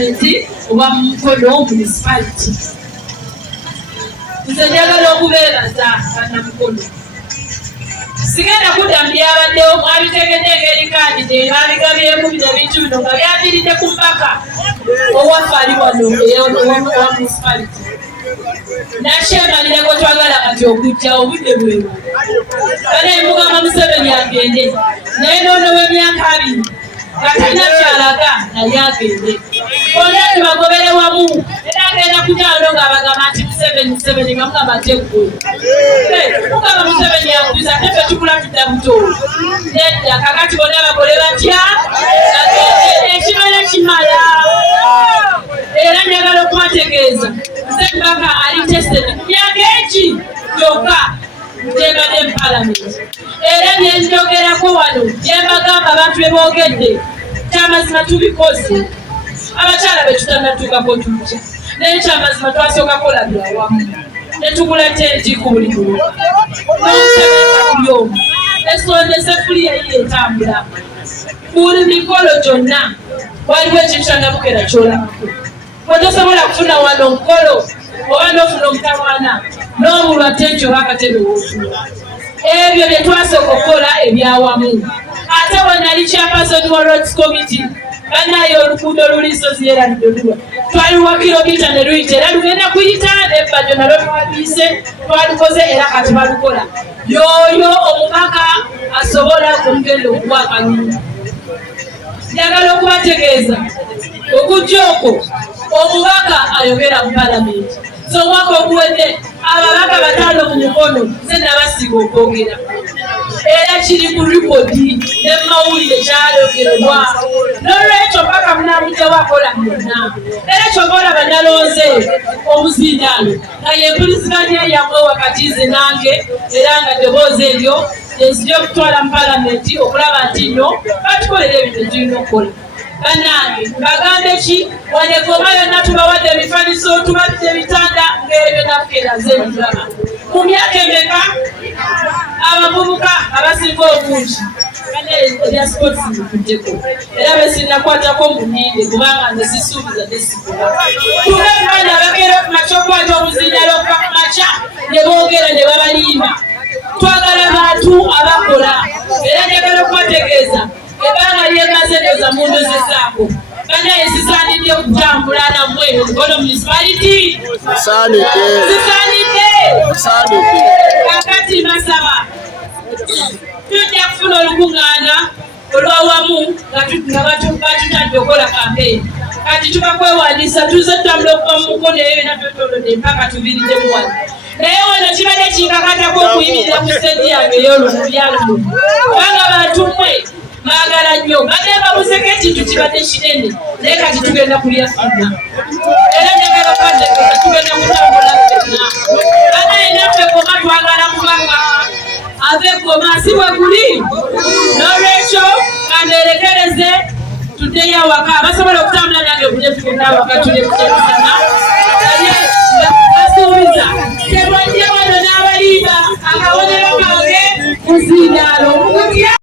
parliament oba mukono municipality. Nze njagala okubeebaza bannamukono. Sigenda kudambya abaddewo mwabitegedde engeri kandide babigabyemu bino ebintu bino nga byaviridde ku mpaka owaffe ali wano owa municipality. Nakyemalirako twagala kati okujja obudde bwebu. Bane emugamba Museveni agende naye n'ono w'emyaka 2 nga talina kyalaga naye agende. Bonna tubagobere wamu era agenda kukyalo ng'abagamba nti Museveni nga mugamba ate ggwe. Mugamba Museveni yakuza ate ffe tukula tudda buto. Nedda kakati bonna bagole batya agende ekibala kimala. Era njagala okubategeeza Sembaka ali tested ku myaka eki yokka njebadde mu palamenti. Era byenjogerako wano byembagamba abantu be boogedde kyamazima tubikoze. Abakyala be tutannatuukako tujja naye kyamazima twasooka kolabira wamu ne tugula tenti ku buli muntu n'omusabeka buli omu esondesa efuliya ye etambula. Buli mikolo gyonna waliwo ekintu kyannabukera kyolabako. Tosobola kufuna wano nkolo oba n'ofuna omutawaana n'obulwa tenti oba akatebe w'ofuna. Ebyo bye twasooka okukola ebyawamu. Ate wanali chairperson wa Roads Committee banaye oluguudo luli Nsozi era Lulwa twaliwa kilomita ne luyita era lugenda kuyita n'ebbajjo nalwo twaluyise twalukoze era kati balukola. Y'oyo omubaka asobola omugenda okuwa akanyuma. Njagala okubategeeza okujja okwo omubaka ayogera mu palamenti. So omwaka oguwedde ababaka 5 mu mukono nze nabasiga okwogera. Era kiri ku rikodi ne mawulire kyalogerwa. N'olwekyo mpaka munamujjawo akola byonna. Era kyobola banalonze omuzindaalo nga yempuliziganya yammwe wakati nze nange era nga ddoboozi eryo enziri okutwala mu palamenti okulaba nti nno batukolera ebintu tulina okukola. Banange bagambe ki wanegoma yonna tubawadde ebifaniso tubadde ebitanda ng'ebyo nabukeraze ebiraba. Mu myaka emeka abavubuka abasinga obungi ebya sports bikuddeko era besinnakwatako mu nninde kubanga nze sisuubiza nesikola. Tuga ebibanda abagera okumakya okukwata omuzindaalo okuva ku makya ne boogera ne babalimba. Twagala bantu abakola era njagala okubategeeza ebanga lyemaze ndoza mundozezaako. Banaye sisaanidde kutambula nammwe mukono municipality. Sisaanidde. Kakati mbasaba tujja kufuna olukuŋŋaana olwawamu nga batutadde okukola kampeeni. Kati tuba kwewandiisa tuze tutambula okuva mu mukono eyo yonna twetolodde mpaka tubiriddemu wano. Naye wano kibadde kikakatako okuyimirira ku stadium ey'olubyalo. Kubanga bantu mmwe baagala nnyo badde babuzeko ekintu kibadde kinene naye kati tugenda kulyafuna. Era njagala kubategeeza tugenda kutambula ffenna. Banaye naffe Goma twagala mubaka ave Goma si bwe guli. N'olwekyo kanderekereze tuddeyo awaka abasobola okutambula nange budde tugenda awaka tuli